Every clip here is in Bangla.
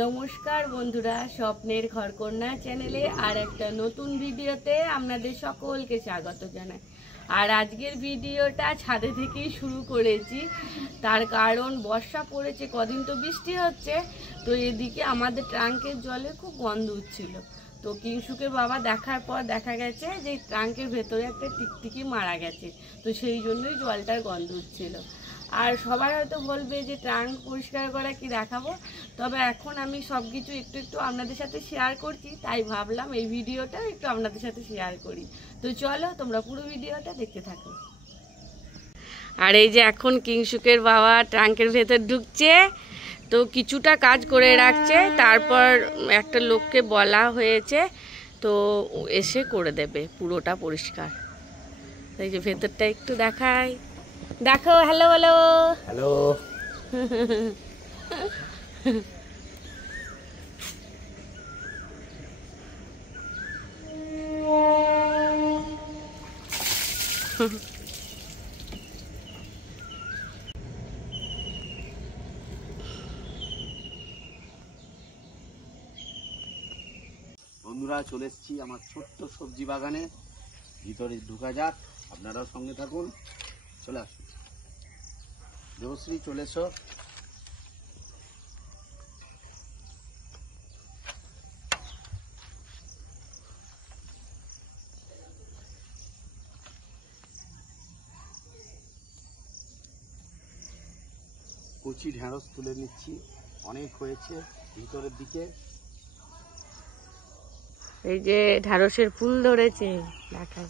নমস্কার বন্ধুরা, স্বপ্নের ঘরকন্যা চ্যানেলে আর একটা নতুন ভিডিওতে আপনাদের সকলকে স্বাগত জানাই। আর আজকের ভিডিওটা ছাদে থেকেই শুরু করেছি, তার কারণ বর্ষা পড়েছে, কদিন তো বৃষ্টি হচ্ছে, তো এদিকে আমাদের ট্রাঙ্কের জলে খুব গন্ধ উঠছিল। তো কিংশুকের বাবা দেখার পর দেখা গেছে যে ট্রাঙ্কের ভেতরে একটা টিকটিকি মারা গেছে, তো সেই জন্যই জলটার গন্ধ উঠছিল। আর সবাই হয়তো বলবে যে ট্রাঙ্ক পরিষ্কার করা কি দেখাবো, তবে এখন আমি সব কিছু একটু একটু আপনাদের সাথে শেয়ার করছি, তাই ভাবলাম এই ভিডিওটা একটু আপনাদের সাথে শেয়ার করি। তো চলো তোমরা পুরো ভিডিওটা দেখতে থাকো। আর এই যে এখন কিংশুকের বাবা ট্রাঙ্কের ভেতর ঢুকছে, তো কিছুটা কাজ করে রাখছে, তারপর একটা লোককে বলা হয়েছে তো এসে করে দেবে পুরোটা পরিষ্কার। এই যে ভেতরটা একটু দেখাই, দেখো। Hello hello hello. বন্ধুরা, চলে এসেছি আমার ছোট্ট সবজি বাগানে। ভিতরে ঢুকা যাক, আপনারাও সঙ্গে থাকুন। চলে আসুন দেবশ্রী, চলে এসো। কচি ঢেঁড়স তুলে নিচ্ছি, অনেক হয়েছে ভিতরের দিকে। এই যে ঢ্যাঁড়সের ফুল ধরেছে, দেখাই।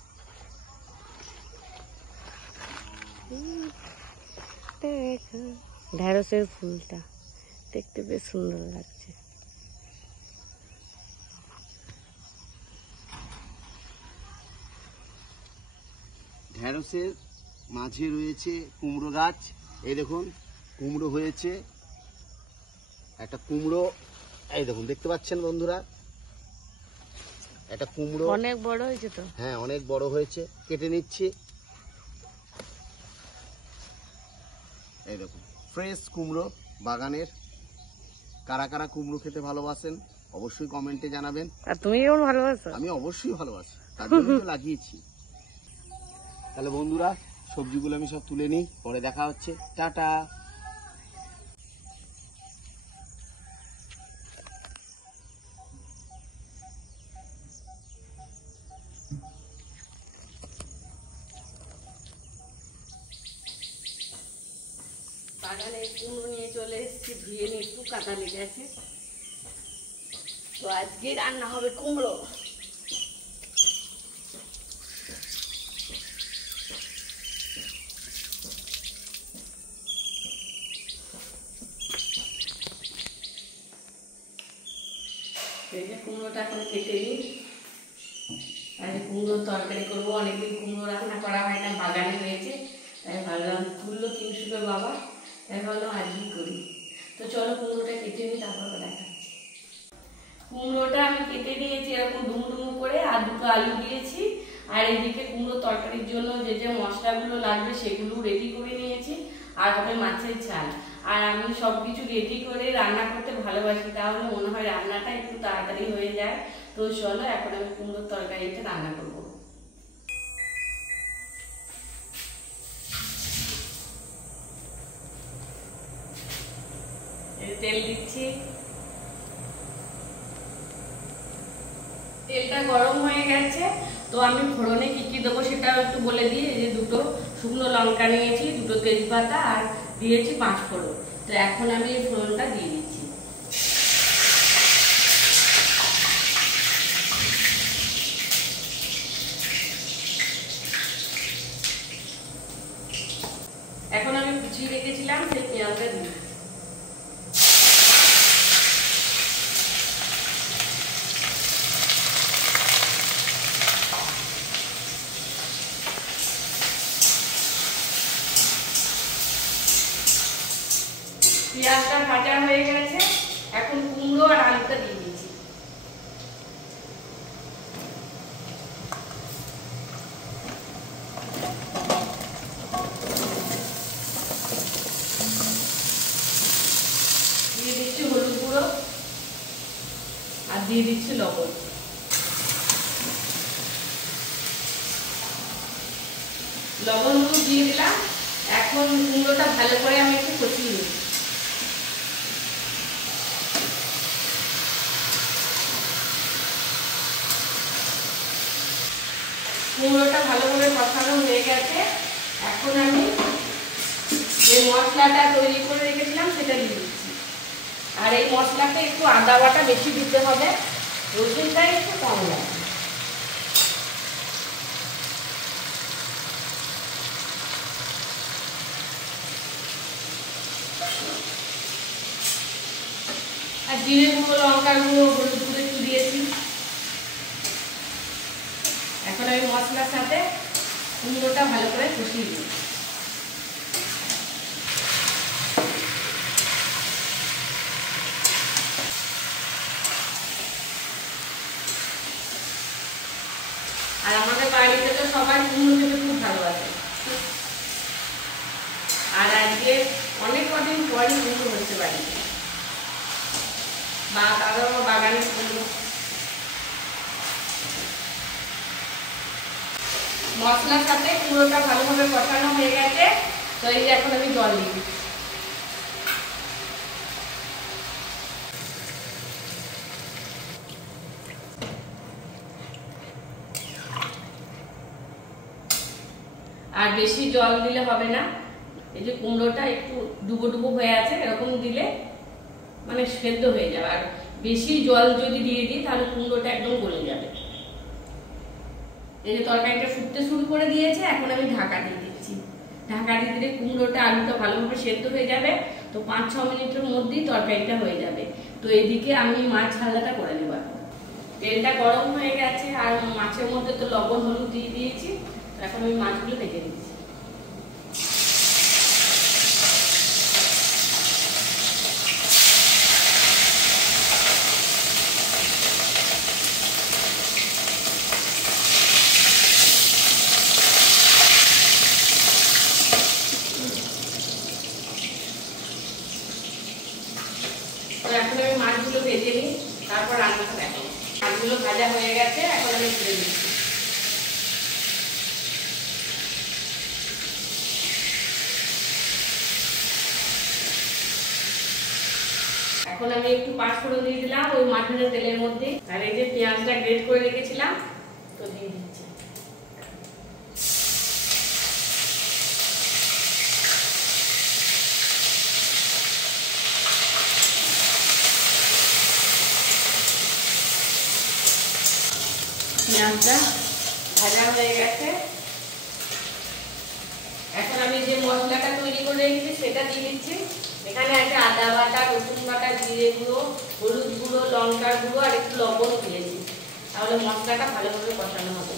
ঢ্যাঁড়সের ফুলটা দেখতে বেশ সুন্দর লাগছে। ঢেঁড়সের মাঝে রয়েছে কুমড়ো গাছ। এই দেখুন, কুমড়ো হয়েছে, একটা কুমড়ো এই দেখুন, দেখতে পাচ্ছেন বন্ধুরা, একটা কুমড়ো অনেক বড় হয়েছে তো। হ্যাঁ, অনেক বড় হয়েছে। কেটে নিচ্ছি। এই দেখুন, ফ্রেশ কুমড়ো বাগানের। কারা কারা কুমড়ো খেতে ভালোবাসেন অবশ্যই কমেন্টে জানাবেন। আর তুমি কেমন ভালোবাসো? আমি অবশ্যই ভালোবাসি, তার জন্যই তো লাগিয়েছি। তাহলে বন্ধুরা, সবজিগুলো আমি সব তুলে নিই, পরে দেখা হচ্ছে। টাটা। বাগানে কুমড়ো নিয়ে চলে এসেছি, ধুয়ে নিয়ে একটু কাদা লেগে গেছে, তো আজকে রান্না হবে কুমড়ো। এই যে কুমড়োটা এখন কেটে নিই, আজ কুমড়োর তরকারি করবো। অনেকদিন কুমড়ো রান্না করা হয় না, বাগানে হয়েছে, তাই ভাবলাম তুললো কিংশুকের বাবা, তাই ভাবলাম আজকেই করি। তো চলো কুমড়োটা কেটে নিই, তারপর দেখাচ্ছি। কুমড়োটা আমি কেটে নিয়েছি এরকম ডুমু ডুমু করে, আর দুটো আলু দিয়েছি। আর এদিকে কুমড়ো তরকারির জন্য যে যে মশলাগুলো লাগবে সেগুলো রেডি করে নিয়েছি, আর হবে মাছের ঝাল। আর আমি সব কিছু রেডি করে রান্না করতে ভালোবাসি, তাহলে মনে হয় রান্নাটা একটু তাড়াতাড়ি হয়ে যায়। তো চলো এখন আমি কুমড়োর তরকারিটা রান্না করবো। তেল দিচ্ছি, তেলটা গরম হয়ে গেছে। তো আমি ফোড়নে কি কি দেবো সেটাও একটু বলে দিই। এই যে দুটো শুকনো লঙ্কা নিয়েছি, দুটো তেজপাতা, আর দিয়েছি 5 ফোড়ন। তো এখন আমি এই ফোড়নটা দিয়ে দিচ্ছি। এখন আমি কুচিয়ে রেখেছিলাম সেই পেঁয়াজটা দিই। পেঁয়াজটা ভাজা হয়ে গেছে, এখন কুমড়ো আর আলুটা দিয়ে দিচ্ছি। দিয়ে দিচ্ছি হলুদ গুঁড়ো, দিয়ে দিচ্ছি লবণ। লবণ হলুদ দিয়ে দিলাম। এখন কুমড়োটা ভালো করে আমি একটু কষিয়ে নিই। কুমড়োটা ভালোভাবে কষানো হয়ে গেছে। এখন আমি যে মশলাটা তৈরি করে রেখেছিলাম সেটা দিয়ে দিচ্ছি। আর এই মশলাতে একটু আদা বাটা বেশি দিতে হবে, রসুনটা একটু কম লাগবে। আর জিরে গুঁড়ো, লঙ্কার গুঁড়ো, হলুদ গুঁড়ো একটু দিয়েছি। এখন আমি মশলার সাথে কুমড়োটা ভালো করে কষিয়ে দিই। আর আমাদের বাড়িতে তো সবাই কুমড়ো খেতে খুব ভালোবাসে। আর আজকে অনেক কদিন পরই কুমড়ো হচ্ছে বাড়িতে, বা তাদের বাগানের কুমড়ো। মশলার সাথে কুমড়োটা ভালোভাবে কষানো হয়ে গেছে। তো এই যে এখন আমি জল দিই। আর বেশি জল দিলে হবে না। এই যে কুমড়োটা একটু ডুবো ডুবো হয়ে আছে, এরকম দিলে মানে সেদ্ধ হয়ে যাবে। আর বেশি জল যদি দিয়ে দিই তাহলে কুমড়োটা একদম গলে যাবে। এই যে তরকারিটা ফুটতে শুরু করে দিয়েছে, এখন আমি ঢাকা দিয়ে দিচ্ছি। ঢাকা দিয়ে দিলে কুমড়োটা আলুটা ভালোভাবে সেদ্ধ হয়ে যাবে। তো 5-6 মিনিটের মধ্যেই তরকারিটা হয়ে যাবে। তো এইদিকে আমি মাছ ভাজাটা করে নেব। তেলটা গরম হয়ে গেছে, আর মাছের মধ্যে তো লবণ হলুদ দিয়ে দিয়েছি। এখন আমি মাছগুলো ভেজে দিচ্ছি। এখন আমি মাছগুলো ভেজে নিই, তারপর রান্নাটা দেখো। মাছগুলো ভাজা হয়ে গেছে, এখন আমি তুলে দিচ্ছি। এখন আমি একটু পাঁচফোড়ন দিয়ে দিলাম ওই মাছ ভাজা তেলের মধ্যে। আর এই যে পেঁয়াজটা গ্রেট করে রেখেছিলাম, তো দিয়ে দিচ্ছি। পেঁয়াজটা ভাজা হয়ে গেছে। এখন আমি যে মশলাটা তৈরি করে রেখেছি সেটা দিয়ে দিচ্ছি। এখানে আছে আদা বাটা, রসুন বাটা, জিরে গুঁড়ো, হলুদ গুঁড়ো, লঙ্কার গুঁড়ো আর একটু লবণ দিয়েছি। তাহলে মশলাটা ভালোভাবে কষানো হবে।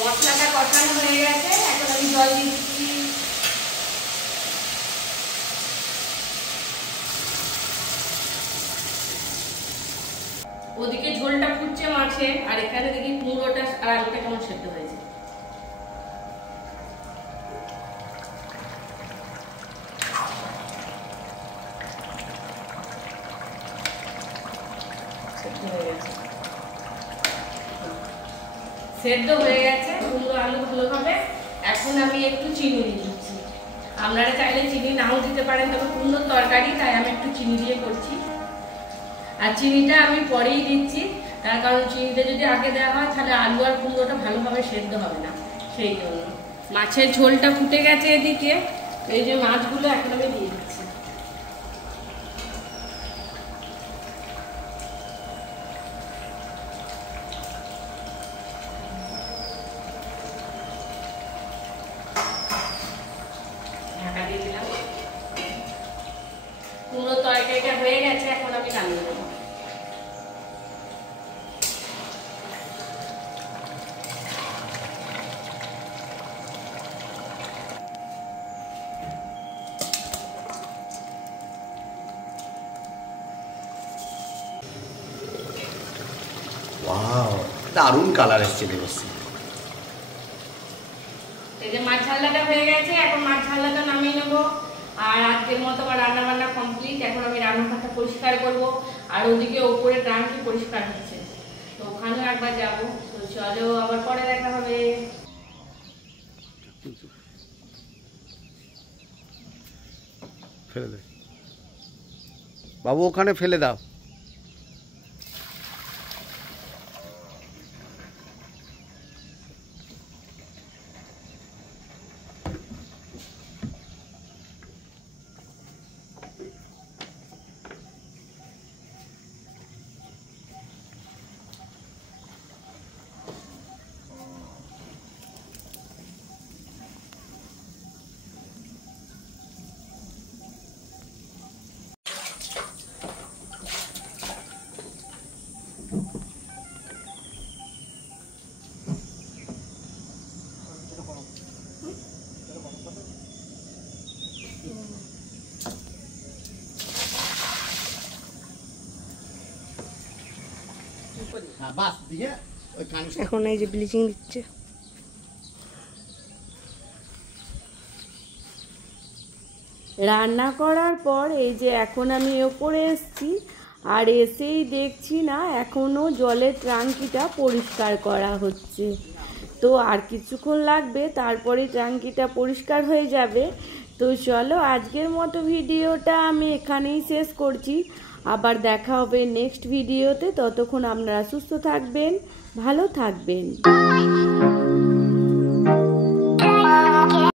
মশলাটা কষানো হয়ে গেছে, এখন আমি জল দিয়ে দিচ্ছি। ওদিকে ঝোলটা ফুটছে মাছে, আর এখানে দেখি কুমড়োটা আর আলুটা কেমন সেদ্ধ হয়েছে। সেদ্ধ হয়ে গেছে কুমড়ো আলু ভালোভাবে। এখন আমি একটু চিনি দিয়ে দিচ্ছি। আপনারা চাইলে চিনি নাও দিতে পারেন, তবে কুমড়োর তরকারি তাই আমি একটু চিনি দিয়ে করছি। আর চিনিটা আমি পরেই দিচ্ছি, তার কারণ চিনিটা যদি আগে দেওয়া হয় তাহলে আলু আর কুমড়োটা ভালোভাবে সেদ্ধ হবে না, সেই জন্য। মাছের ঝোলটা ফুটে গেছে এদিকে। এই যে মাছগুলো এখন আমি দিয়ে দিচ্ছি। ঢাকা দিয়ে দিলাম। কুমড়োর তরকারিটা হয়ে গেছে, এখন আমি নামিয়ে দেবো। ওয়াও। দারুণ কালার এসছে দেবশ্রী। এই যে মাছ ঝালটা হয়ে গেছে, এখন মাছ ঝালটা নামিয়ে নেবো। আর আজকের মতো আমার রান্না বান্না কমপ্লিট। এখন আমি রান্নাঘরটা পরিষ্কার করব। আর ওদিকে ওপরে ট্যাঙ্কি পরিষ্কার হচ্ছে, তো ওখানেও একবার যাবো। তো চলো আবার পরে দেখা হবে। ফেলে দে বাবু, ওখানে ফেলে দাও। এখন এই যে ব্লিচিং দিচ্ছে। রান্না করার পর এই যে এখন আমি ওপরে এসেছি, আর এসেই দেখছি না এখনো জলের ট্যাঙ্কিটা পরিষ্কার করা হচ্ছে। তো আর কিছুক্ষণ লাগবে, তারপরে ট্যাঙ্কিটা পরিষ্কার হয়ে যাবে। তো চলো আজকের মতো ভিডিওটা আমি এখানেই শেষ করছি। আবার দেখা হবে নেক্সট ভিডিওতে। ততক্ষণ আপনারা সুস্থ থাকবেন, ভালো থাকবেন।